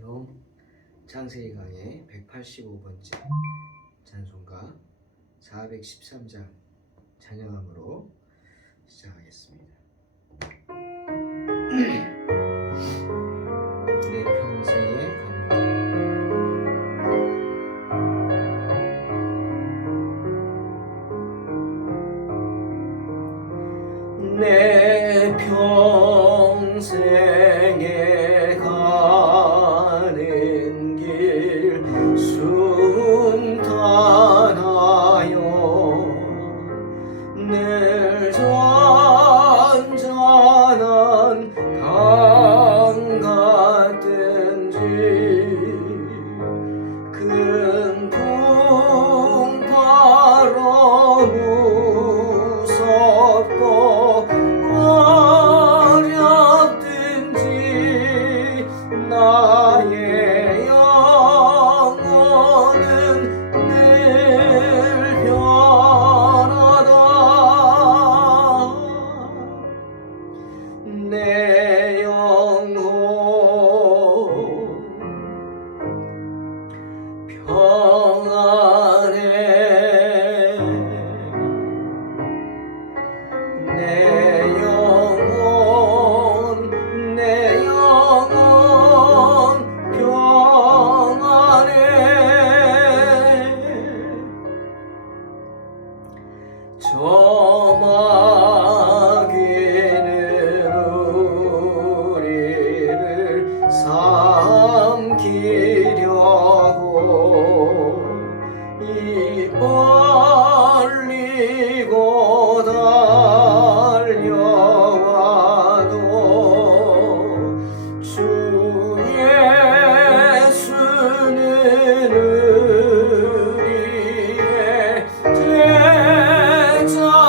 샬롬. 창세기 강의 185번째 찬송가 413장 찬양함으로 시작하겠습니다. 내 평생의 가는 길, 내 평생에 가는 길 순탄하여 늘 잔잔한 강 같든지 큰 풍파로 무섭고 어렵든지 나의 영혼은 늘 변하다. 내 영혼 평안해. 내 영혼 평안해. 저 마귀는 우리를 삼키려고 이 벌리고 달려와도 주 예수는 우리의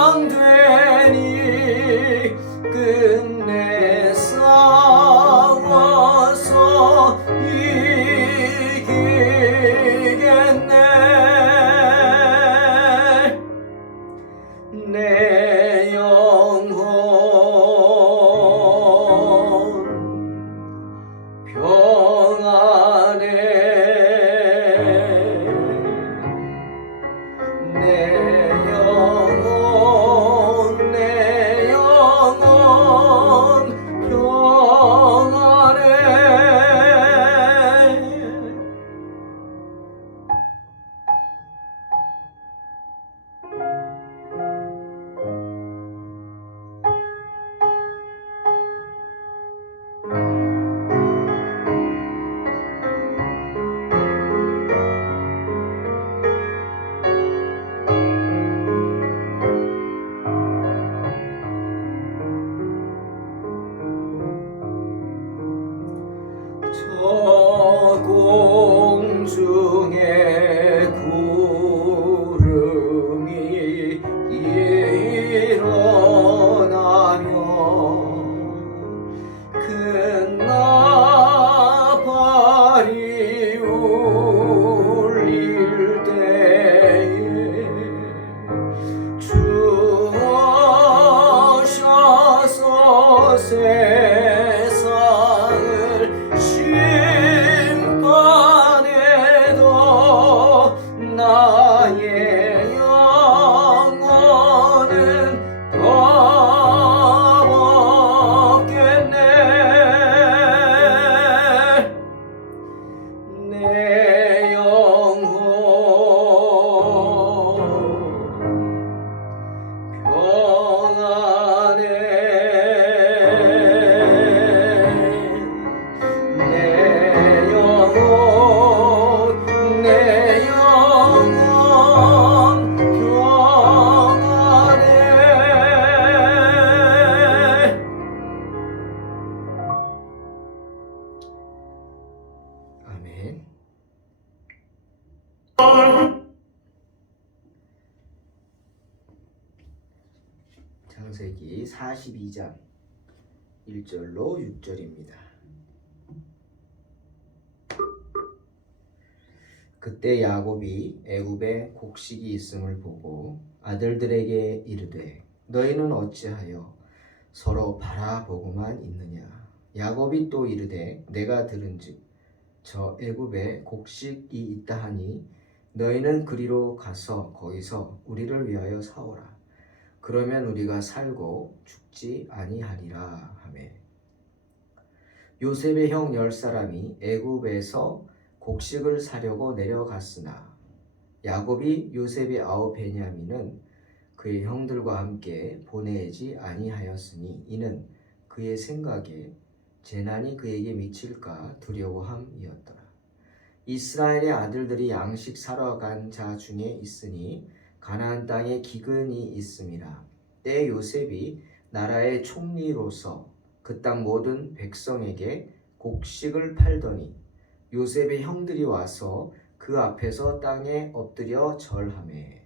대장되니 끝내 싸워서 이기겠네. 내 영혼 평안해. 내 영혼 평안해. 저 공중에 구름이 일어나며 큰 나팔이 울릴 때에 주 오셔서 세상을 심판해도 나의 영혼은 겁없겠네. 내 영혼 평안해. 내 영혼 평안해. 아멘. 창세기 42장 1절로 6절입니다. 그때 야곱이 애굽에 곡식이 있음을 보고 아들들에게 이르되 너희는 어찌하여 서로 바라보고만 있느냐. 야곱이 또 이르되 내가 들은즉 저 애굽에 곡식이 있다 하니 너희는 그리로 가서 거기서 우리를 위하여 사오라. 그러면 우리가 살고 죽지 아니하리라 하매. 요셉의 형 10사람이 애굽에서 곡식을 사려고 내려갔으나 야곱이 요셉의 아우 베냐민은 그의 형들과 함께 보내지 아니하였으니 이는 그의 생각에 재난이 그에게 미칠까 두려워함이었더라. 이스라엘의 아들들이 양식 사러 간 자 중에 있으니 가나안 땅에 기근이 있음이라. 때 요셉이 나라의 총리로서 그 땅 모든 백성에게 곡식을 팔더니 요셉의 형들이 와서 그 앞에서 땅에 엎드려 절하매.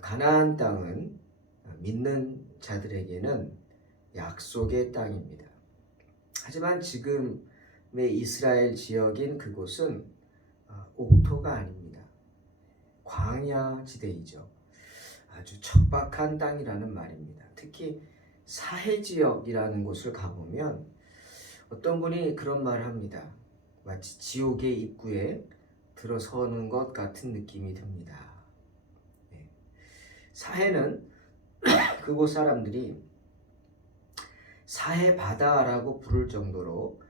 가나안 땅은 믿는 자들에게는 약속의 땅입니다. 하지만 지금의 이스라엘 지역인 그곳은 옥토가 아닙니다. 광야 지대이죠. 아주 척박한 땅이라는 말입니다. 특히 사해 지역이라는 곳을 가보면 어떤 분이 그런 말을 합니다. 마치 지옥의 입구에 들어서는 것 같은 느낌이 듭니다. 사해는 그곳 사람들이 사해 바다라고 부를 정도로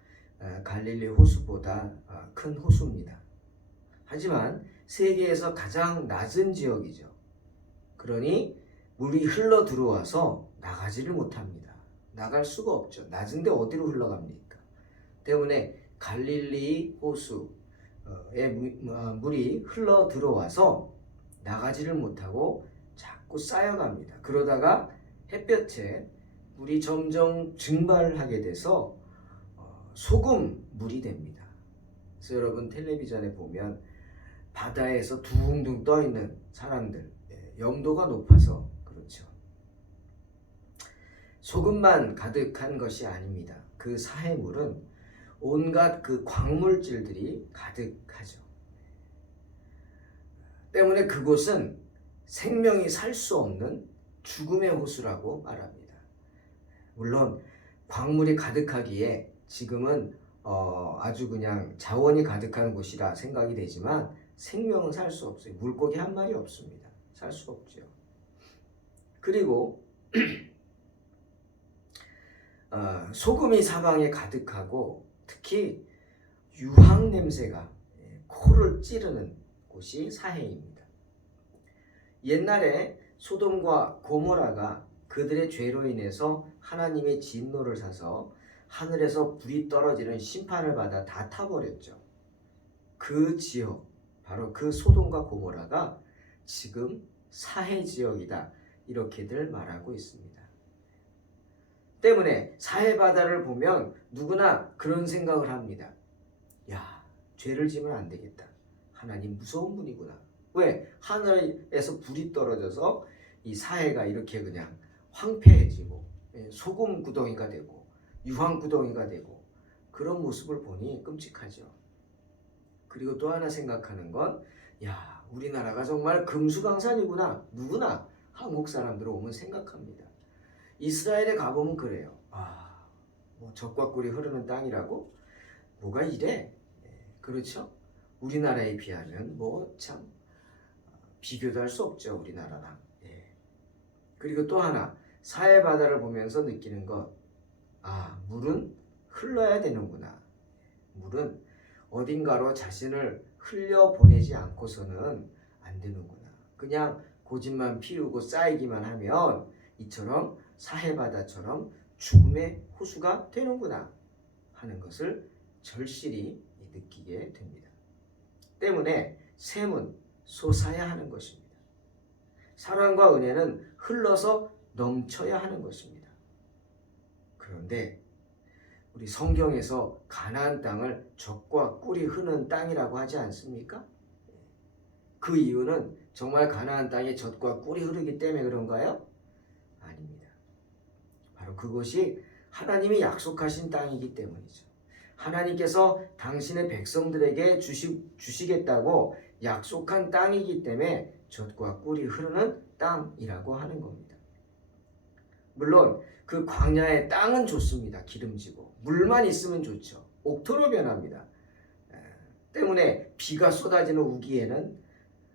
갈릴리 호수보다 큰 호수입니다. 하지만 세계에서 가장 낮은 지역이죠. 그러니 물이 흘러 들어와서 나가지를 못합니다. 나갈 수가 없죠. 낮은데 어디로 흘러갑니까? 때문에 갈릴리 호수에 물이 흘러 들어와서 나가지를 못하고 자꾸 쌓여갑니다. 그러다가 햇볕에 물이 점점 증발하게 돼서 소금 물이 됩니다. 그래서 여러분 텔레비전에 보면 바다에서 둥둥 떠 있는 사람들, 염도가 높아서 그렇죠. 소금만 가득한 것이 아닙니다. 그 사해물은 온갖 그 광물질들이 가득하죠. 때문에 그곳은 생명이 살 수 없는 죽음의 호수라고 말합니다. 물론 광물이 가득하기에 지금은 아주 그냥 자원이 가득한 곳이라 생각이 되지만 생명은 살 수 없어요. 물고기 한 마리 없습니다. 살 수 없죠. 그리고 소금이 사방에 가득하고 특히 유황 냄새가 코를 찌르는 곳이 사해입니다. 옛날에 소돔과 고모라가 그들의 죄로 인해서 하나님의 진노를 사서 하늘에서 불이 떨어지는 심판을 받아 다 타버렸죠. 그 지역, 바로 그 소돔과 고모라가 지금 사해 지역이다. 이렇게들 말하고 있습니다. 때문에 사해 바다를 보면 누구나 그런 생각을 합니다. 야, 죄를 지면 안 되겠다. 하나님 무서운 분이구나. 왜? 하늘에서 불이 떨어져서 이 사해가 이렇게 그냥 황폐해지고 소금 구덩이가 되고 유황 구덩이가 되고 그런 모습을 보니 끔찍하죠. 그리고 또 하나 생각하는 건 야, 우리나라가 정말 금수강산이구나. 누구나 한국 사람들 오면 생각합니다. 이스라엘에 가보면 그래요. 뭐 젖과 꿀이 흐르는 땅이라고? 뭐가 이래? 그렇죠? 우리나라에 비하면 뭐 참 비교도 할 수 없죠. 우리나라랑. 그리고 또 하나 사해 바다를 보면서 느끼는 것, 물은 흘러야 되는구나. 물은 어딘가로 자신을 흘려보내지 않고서는 안 되는구나. 그냥 고집만 피우고 쌓이기만 하면 이처럼 사해 바다처럼 죽음의 호수가 되는구나 하는 것을 절실히 느끼게 됩니다. 때문에 샘은 솟아야 하는 것입니다. 사랑과 은혜는 흘러서 넘쳐야 하는 것입니다. 그런데 우리 성경에서 가나안 땅을 젖과 꿀이 흐르는 땅이라고 하지 않습니까? 그 이유는 정말 가나안 땅에 젖과 꿀이 흐르기 때문에 그런가요? 아닙니다. 바로 그것이 하나님이 약속하신 땅이기 때문이죠. 하나님께서 당신의 백성들에게 주시겠다고 약속한 땅이기 때문에 젖과 꿀이 흐르는 땅이라고 하는 겁니다. 물론 그 광야의 땅은 좋습니다. 기름지고 물만 있으면 좋죠. 옥토로 변합니다. 때문에 비가 쏟아지는 우기에는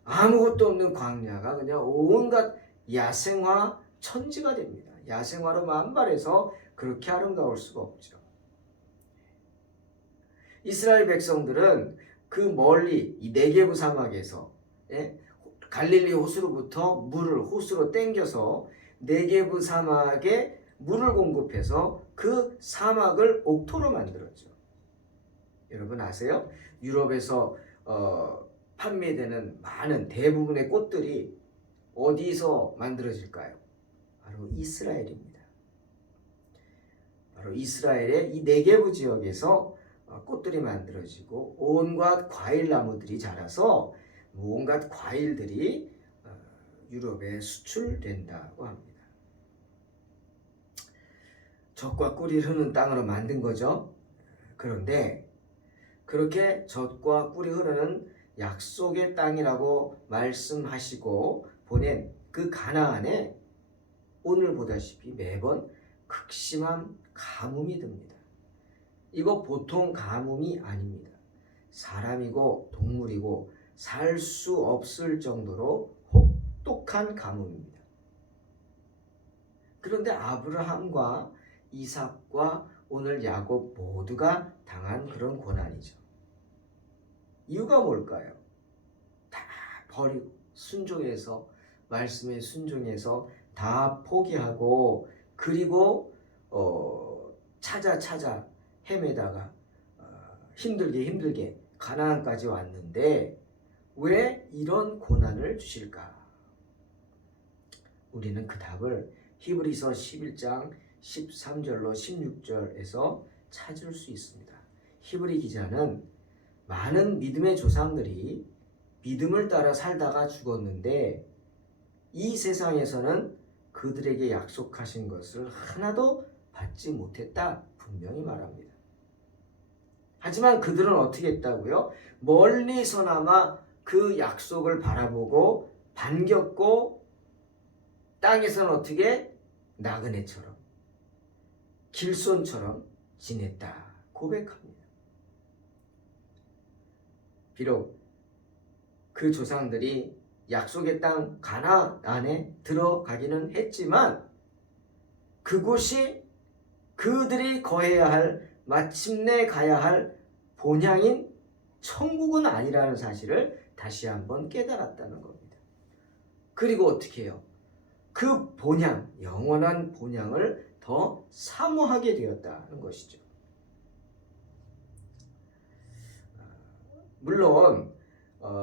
아무것도 없는 광야가 그냥 온갖 야생화 천지가 됩니다. 야생화로 만발해서 그렇게 아름다울 수가 없죠. 이스라엘 백성들은 그 멀리 이 네게브 사막에서 갈릴리 호수로부터 물을 호수로 땡겨서 네게브 사막에 물을 공급해서 그 사막을 옥토로 만들었죠. 여러분 아세요? 유럽에서 판매되는 많은 대부분의 꽃들이 어디서 만들어질까요? 바로 이스라엘입니다. 바로 이스라엘의 이 네게브 지역에서 꽃들이 만들어지고 온갖 과일 나무들이 자라서 온갖 과일들이 유럽에 수출된다고 합니다. 젖과 꿀이 흐르는 땅으로 만든 거죠. 그런데 그렇게 젖과 꿀이 흐르는 약속의 땅이라고 말씀하시고 보낸 그 가나안에 오늘 보다시피 매번 극심한 가뭄이 듭니다. 이거 보통 가뭄이 아닙니다. 사람이고 동물이고 살 수 없을 정도로 혹독한 가뭄입니다. 그런데 아브라함과 이삭과 오늘 야곱 모두가 당한 그런 고난이죠. 이유가 뭘까요? 다 버리고 순종해서 말씀에 순종해서 다 포기하고 그리고 찾아 헤매다가 힘들게 가나안까지 왔는데 왜 이런 고난을 주실까? 우리는 그 답을 히브리서 11장 13절로 16절에서 찾을 수 있습니다. 히브리 기자는 많은 믿음의 조상들이 믿음을 따라 살다가 죽었는데 이 세상에서는 그들에게 약속하신 것을 하나도 받지 못했다 분명히 말합니다. 하지만 그들은 어떻게 했다고요? 멀리서나마 그 약속을 바라보고 반겼고 땅에서는 어떻게? 나그네처럼 길손처럼 지냈다 고백합니다. 비록 그 조상들이 약속의 땅 가나안에 들어가기는 했지만 그곳이 그들이 거해야 할 마침내 가야 할 본향인 천국은 아니라는 사실을 다시 한번 깨달았다는 겁니다. 그리고 어떻게 해요? 그 본향, 영원한 본향을 더 사모하게 되었다는 것이죠. 물론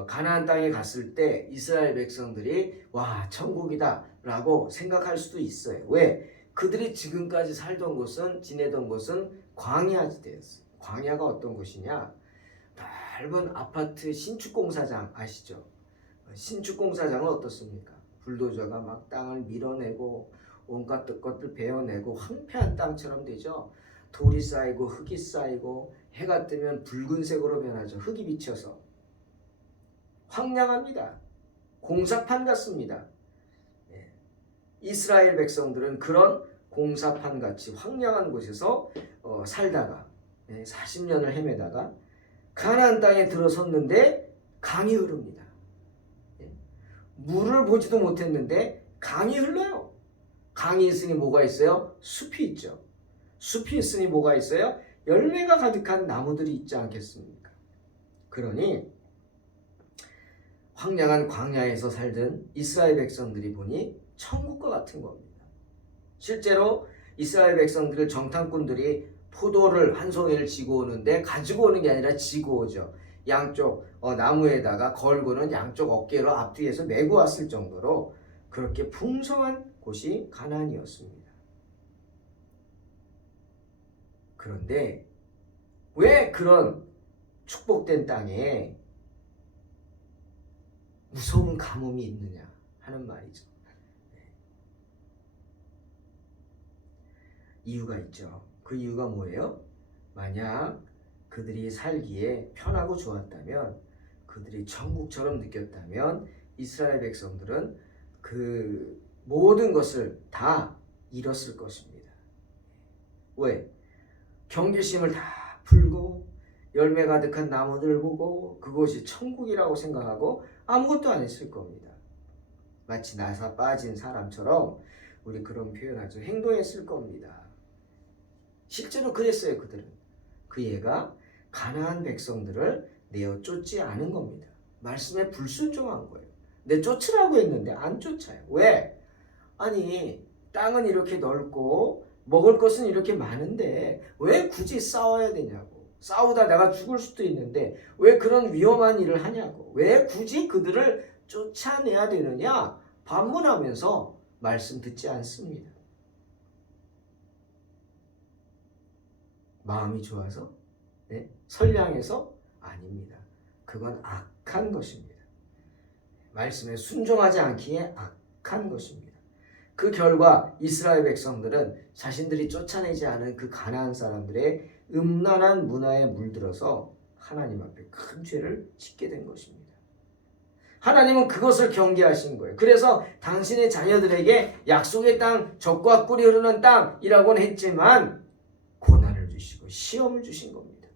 가나안 땅에 갔을 때 이스라엘 백성들이 와 천국이다 라고 생각할 수도 있어요. 왜? 그들이 지금까지 살던 곳은 지내던 곳은 광야지대였어요. 광야가 어떤 곳이냐? 넓은 아파트 신축공사장 아시죠? 신축공사장은 어떻습니까? 불도저가 막 땅을 밀어내고 온갖 것들 베어내고 황폐한 땅처럼 되죠. 돌이 쌓이고 흙이 쌓이고 해가 뜨면 붉은색으로 변하죠. 흙이 비쳐서 황량합니다. 공사판 같습니다. 이스라엘 백성들은 그런 공사판같이 황량한 곳에서 살다가 40년을 헤매다가 가나안 땅에 들어섰는데 강이 흐릅니다. 물을 보지도 못했는데 강이 흘러요. 강이 있으니 뭐가 있어요? 숲이 있죠. 숲이 있으니 뭐가 있어요? 열매가 가득한 나무들이 있지 않겠습니까? 그러니 황량한 광야에서 살던 이스라엘 백성들이 보니 천국과 같은 겁니다. 실제로 이스라엘 백성들을 정탐꾼들이 포도를 한 송이를 지고 오는데 가지고 오는 게 아니라 지고 오죠. 양쪽 나무에다가 걸고는 양쪽 어깨로 앞뒤에서 메고 왔을 정도로 그렇게 풍성한 곳이 가나안이었습니다. 그런데 왜 그런 축복된 땅에 무서운 가뭄이 있느냐 하는 말이죠. 이유가 있죠. 그 이유가 뭐예요? 만약 그들이 살기에 편하고 좋았다면, 그들이 천국처럼 느꼈다면 이스라엘 백성들은 그 모든 것을 다 잃었을 것입니다. 왜? 경계심을 다 풀고 열매 가득한 나무들을 보고 그것이 천국이라고 생각하고 아무것도 안 했을 겁니다. 마치 나사 빠진 사람처럼 우리 그런 표현하죠. 행동했을 겁니다. 실제로 그랬어요. 그들은. 그 얘가 가나안 백성들을 내어 쫓지 않은 겁니다. 말씀에 불순종한 거예요. 내 쫓으라고 했는데 안 쫓아요. 왜? 아니 땅은 이렇게 넓고 먹을 것은 이렇게 많은데 왜 굳이 싸워야 되냐고. 싸우다 내가 죽을 수도 있는데 왜 그런 위험한 일을 하냐고. 왜 굳이 그들을 쫓아내야 되느냐. 반문하면서 말씀 듣지 않습니다. 마음이 좋아서? 네? 선량해서? 아닙니다. 그건 악한 것입니다. 말씀에 순종하지 않기에 악한 것입니다. 그 결과 이스라엘 백성들은 자신들이 쫓아내지 않은 그 가나안 사람들의 음란한 문화에 물들어서 하나님 앞에 큰 죄를 짓게 된 것입니다. 하나님은 그것을 경계하신 거예요. 그래서 당신의 자녀들에게 약속의 땅, 젖과 꿀이 흐르는 땅이라고는 했지만 고난을 주시고 시험을 주신 겁니다.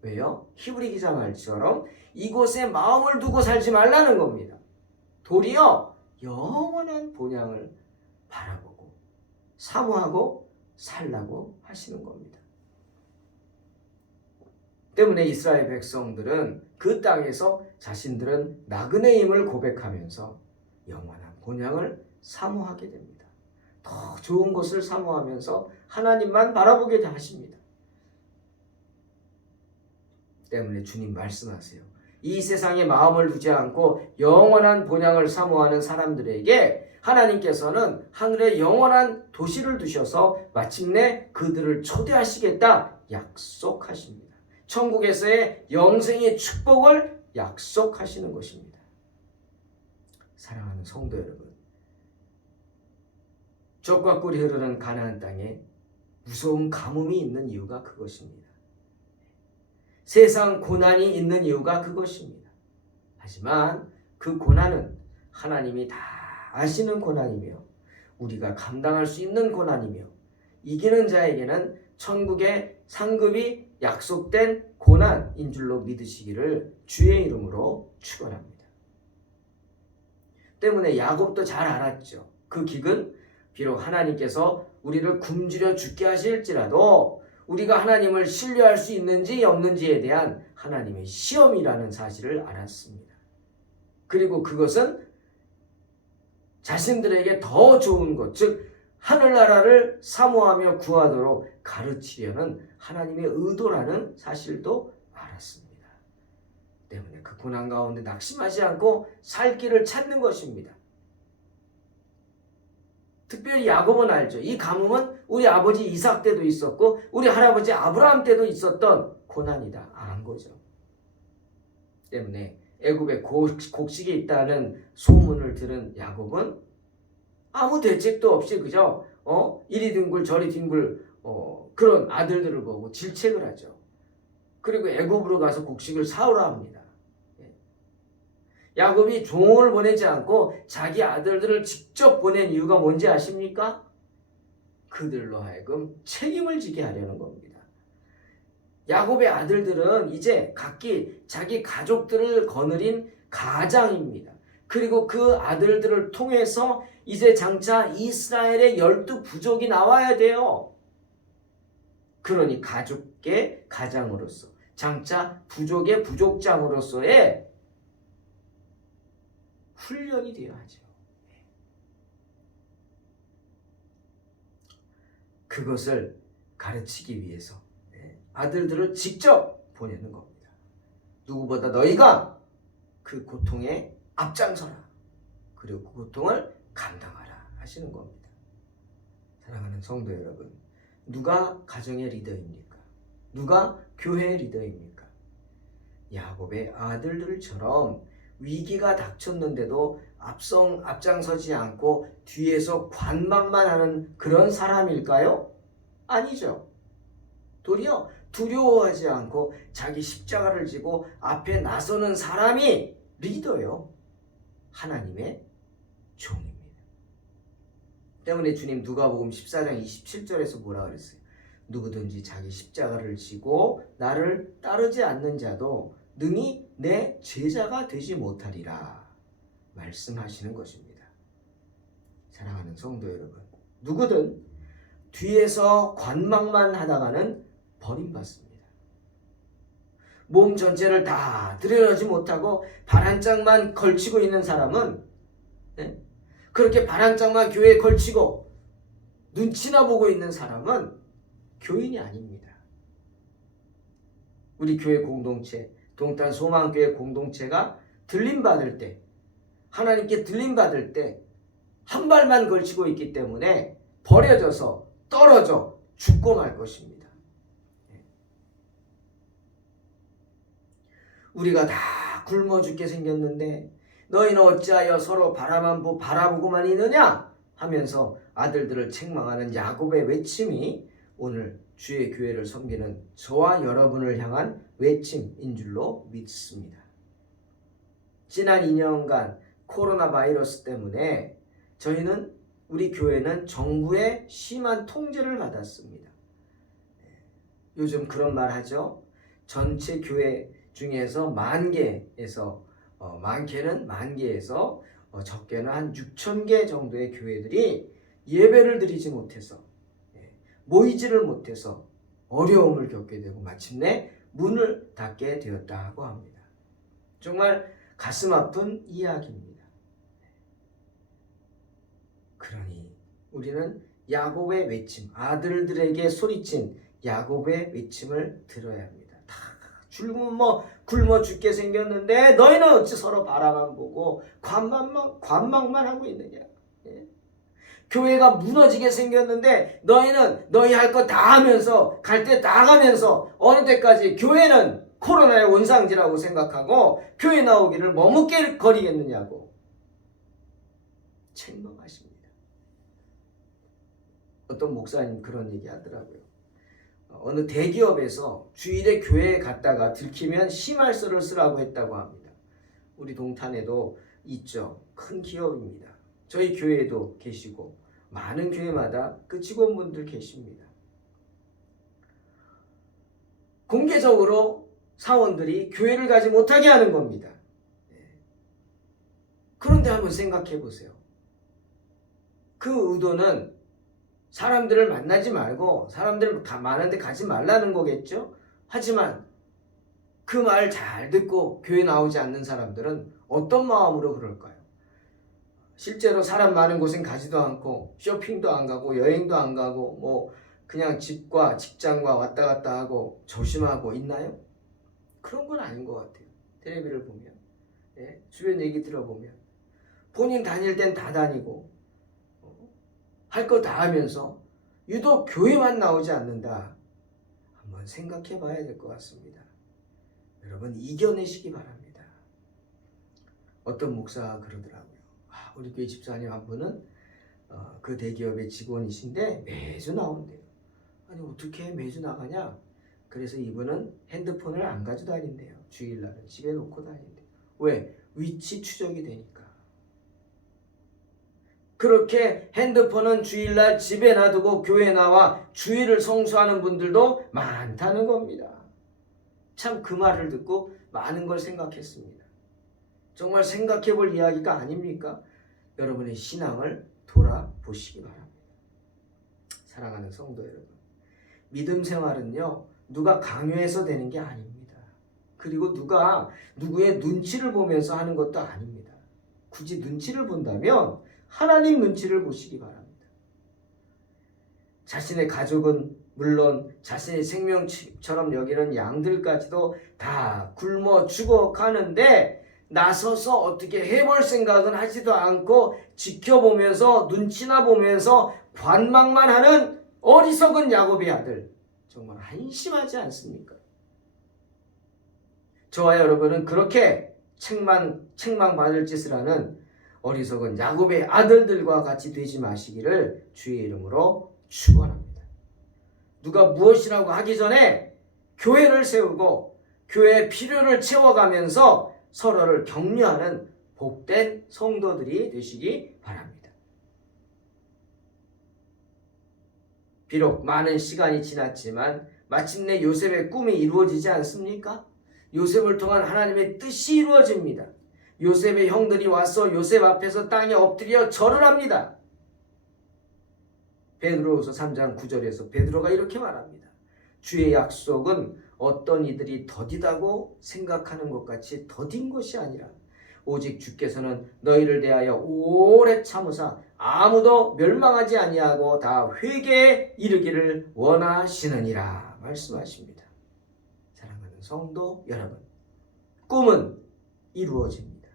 왜요? 히브리 기자 말처럼 이곳에 마음을 두고 살지 말라는 겁니다. 도리어 영원한 본향을 바라보고 사모하고 살라고 하시는 겁니다. 때문에 이스라엘 백성들은 그 땅에서 자신들은 나그네임을 고백하면서 영원한 본향을 사모하게 됩니다. 더 좋은 것을 사모하면서 하나님만 바라보게 하십니다. 때문에 주님 말씀하세요. 이 세상에 마음을 두지 않고 영원한 본향을 사모하는 사람들에게 하나님께서는 하늘에 영원한 도시를 두셔서 마침내 그들을 초대하시겠다 약속하십니다. 천국에서의 영생의 축복을 약속하시는 것입니다. 사랑하는 성도 여러분, 젖과 꿀이 흐르는 가나안 땅에 무서운 가뭄이 있는 이유가 그것입니다. 세상 고난이 있는 이유가 그것입니다. 하지만 그 고난은 하나님이 다 아시는 고난이며 우리가 감당할 수 있는 고난이며 이기는 자에게는 천국의 상급이 약속된 고난인 줄로 믿으시기를 주의 이름으로 축원합니다. 때문에 야곱도 잘 알았죠. 그 기근 비록 하나님께서 우리를 굶주려 죽게 하실지라도 우리가 하나님을 신뢰할 수 있는지 없는지에 대한 하나님의 시험이라는 사실을 알았습니다. 그리고 그것은 자신들에게 더 좋은 것, 즉 하늘나라를 사모하며 구하도록 가르치려는 하나님의 의도라는 사실도 알았습니다. 때문에 그 고난 가운데 낙심하지 않고 살 길을 찾는 것입니다. 특별히 야곱은 알죠. 이 가뭄은 우리 아버지 이삭 때도 있었고 우리 할아버지 아브라함 때도 있었던 고난이다. 안 거죠. 때문에 애굽에 곡식이 있다는 소문을 들은 야곱은 아무 대책도 없이 그저 이리 뒹굴 저리 뒹굴 그런 아들들을 보고 질책을 하죠. 그리고 애굽으로 가서 곡식을 사오라 합니다. 야곱이 종을 보내지 않고 자기 아들들을 직접 보낸 이유가 뭔지 아십니까? 그들로 하여금 책임을 지게 하려는 겁니다. 야곱의 아들들은 이제 각기 자기 가족들을 거느린 가장입니다. 그리고 그 아들들을 통해서 이제 장차 이스라엘의 12부족이 나와야 돼요. 그러니 가족의 가장으로서 장차 부족의 부족장으로서의 훈련이 되어야 하죠. 그것을 가르치기 위해서 아들들을 직접 보내는 겁니다. 누구보다 너희가 그 고통에 앞장서라. 그리고 그 고통을 감당하라 하시는 겁니다. 사랑하는 성도 여러분, 누가 가정의 리더입니까? 누가 교회의 리더입니까? 야곱의 아들들처럼 위기가 닥쳤는데도 앞장서지 않고 뒤에서 관망만 하는 그런 사람일까요? 아니죠. 도리어 두려워하지 않고 자기 십자가를 지고 앞에 나서는 사람이 리더요. 하나님의 종입니다. 때문에 주님 누가복음 14장 27절에서 뭐라 그랬어요? 누구든지 자기 십자가를 지고 나를 따르지 않는 자도 능히 내 제자가 되지 못하리라 말씀하시는 것입니다. 사랑하는 성도 여러분, 누구든 뒤에서 관망만 하다가는 버림받습니다. 몸 전체를 다 들여다보지 못하고 발 한 짝만 걸치고 있는 사람은, 그렇게 발 한 짝만 교회에 걸치고 눈치나 보고 있는 사람은 교인이 아닙니다. 우리 교회 공동체, 동탄 소망교회 공동체가 들림받을 때, 하나님께 들림받을 때 한 발만 걸치고 있기 때문에 버려져서 떨어져 죽고 말 것입니다. 우리가 다 굶어 죽게 생겼는데 너희는 어찌하여 서로 바라보고만 있느냐 하면서 아들들을 책망하는 야곱의 외침이 오늘 주의 교회를 섬기는 저와 여러분을 향한 외침인 줄로 믿습니다. 지난 2년간 코로나 바이러스 때문에 저희는, 우리 교회는 정부의 심한 통제를 받았습니다. 요즘 그런 말 하죠. 전체 교회 중에서 많게는 만 개에서 적게는 한 6,000개 정도의 교회들이 예배를 드리지 못해서, 모이지를 못해서 어려움을 겪게 되고 마침내 문을 닫게 되었다고 합니다. 정말 가슴 아픈 이야기입니다. 그러니 우리는 야곱의 외침, 아들들에게 소리친 야곱의 외침을 들어야 합니다. 다 굶어 죽게 생겼는데 너희는 어찌 서로 바라만 보고 관망만 하고 있느냐. 교회가 무너지게 생겼는데 너희는 너희 할 거 다 하면서 갈 때 다 가면서 어느 때까지 교회는 코로나의 온상지라고 생각하고 교회 나오기를 머뭇게 거리겠느냐고 책망하십니다. 어떤 목사님 그런 얘기 하더라고요. 어느 대기업에서 주일에 교회에 갔다가 들키면 심할서를 쓰라고 했다고 합니다. 우리 동탄에도 있죠. 큰 기업입니다. 저희 교회에도 계시고 많은 교회마다 그 직원분들 계십니다. 공개적으로 사원들이 교회를 가지 못하게 하는 겁니다. 그런데 한번 생각해 보세요. 그 의도는 사람들을 만나지 말고 사람들 많은데 가지 말라는 거겠죠? 하지만 그 말 잘 듣고 교회 나오지 않는 사람들은 어떤 마음으로 그럴까요? 실제로 사람 많은 곳엔 가지도 않고 쇼핑도 안 가고 여행도 안 가고 그냥 집과 직장과 왔다 갔다 하고 조심하고 있나요? 그런 건 아닌 것 같아요. 텔레비를 보면, 주변 얘기 들어보면 본인 다닐 땐 다 다니고 할 거 다 하면서 유독 교회만 나오지 않는다. 한번 생각해 봐야 될 것 같습니다. 여러분 이겨내시기 바랍니다. 어떤 목사가 그러더라고요. 우리 교회 집사님 한 분은 그 대기업의 직원이신데 매주 나온대요. 아니 어떻게 매주 나가냐? 그래서 이분은 핸드폰을 안 가지고 다닌대요. 주일날은 집에 놓고 다닌대요. 왜? 위치 추적이 되니까. 그렇게 핸드폰은 주일날 집에 놔두고 교회 나와 주일을 성수하는 분들도 많다는 겁니다. 참 그 말을 듣고 많은 걸 생각했습니다. 정말 생각해 볼 이야기가 아닙니까? 여러분의 신앙을 돌아보시기 바랍니다. 사랑하는 성도 여러분, 믿음 생활은요 누가 강요해서 되는 게 아닙니다. 그리고 누가 누구의 눈치를 보면서 하는 것도 아닙니다. 굳이 눈치를 본다면 하나님 눈치를 보시기 바랍니다. 자신의 가족은 물론 자신의 생명처럼 여기는 양들까지도 다 굶어 죽어가는데 나서서 어떻게 해볼 생각은 하지도 않고 지켜보면서 눈치나 보면서 관망만 하는 어리석은 야곱의 아들, 정말 한심하지 않습니까? 저와 여러분은 그렇게 책망받을 짓을 하는 어리석은 야곱의 아들들과 같이 되지 마시기를 주의 이름으로 축원합니다. 누가 무엇이라고 하기 전에 교회를 세우고 교회의 필요를 채워가면서 서로를 격려하는 복된 성도들이 되시기 바랍니다. 비록 많은 시간이 지났지만 마침내 요셉의 꿈이 이루어지지 않습니까? 요셉을 통한 하나님의 뜻이 이루어집니다. 요셉의 형들이 와서 요셉 앞에서 땅에 엎드려 절을 합니다. 베드로후서 3장 9절에서 베드로가 이렇게 말합니다. 주의 약속은 어떤 이들이 더디다고 생각하는 것 같이 더딘 것이 아니라 오직 주께서는 너희를 대하여 오래 참으사 아무도 멸망하지 아니하고 다 회개에 이르기를 원하시느니라 말씀하십니다. 사랑하는 성도 여러분, 꿈은 이루어집니다.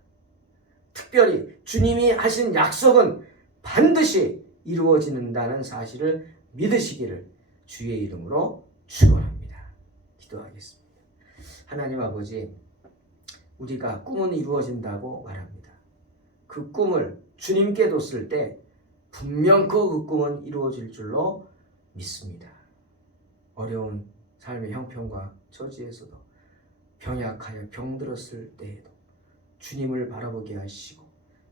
특별히 주님이 하신 약속은 반드시 이루어진다는 사실을 믿으시기를 주의 이름으로 축원합니다. 기도하겠습니다. 하나님 아버지, 우리가 꿈은 이루어진다고 말합니다. 그 꿈을 주님께 뒀을 때 분명코 그 꿈은 이루어질 줄로 믿습니다. 어려운 삶의 형편과 처지에서도 병약하여 병들었을 때에도 주님을 바라보게 하시고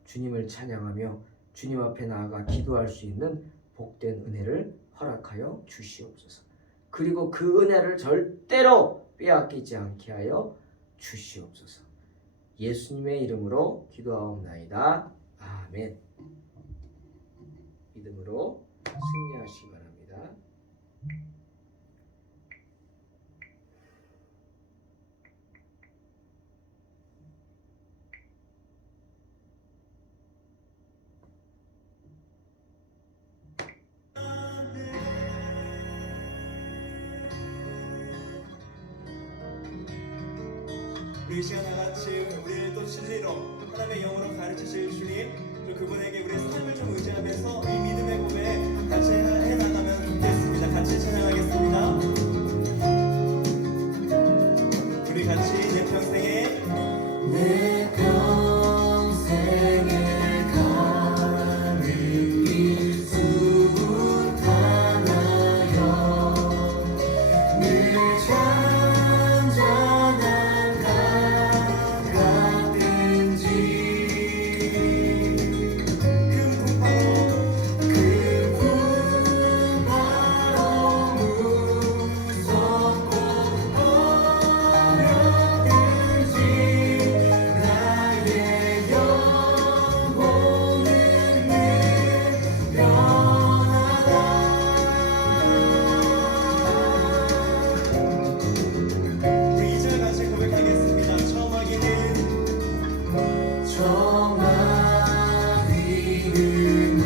주님을 찬양하며 주님 앞에 나아가 기도할 수 있는 복된 은혜를 허락하여 주시옵소서. 그리고 그 은혜를 절대로 빼앗기지 않게 하여 주시옵소서. 예수님의 이름으로 기도하옵나이다. 아멘. 믿음으로 승리하시기 바랍니다. 우리 이 시간 다 같이 우리를 또 진리로 하나님의 영으로 가르치실 주님, 또 그분에게 우리의 삶을 좀 의지하면서 이 믿음의 고백 같이 해나가면 좋겠습니다. 같이 찬양하겠습니다. 우리 같이 내 평생에 가는 길 수북하나요 늘 잔잔한 같은지 큰 풍파로 무섭고 어렵든지 나의 영혼은 늘 변하다. 우리 2절 같이 고백하겠습니다. 저 마귀는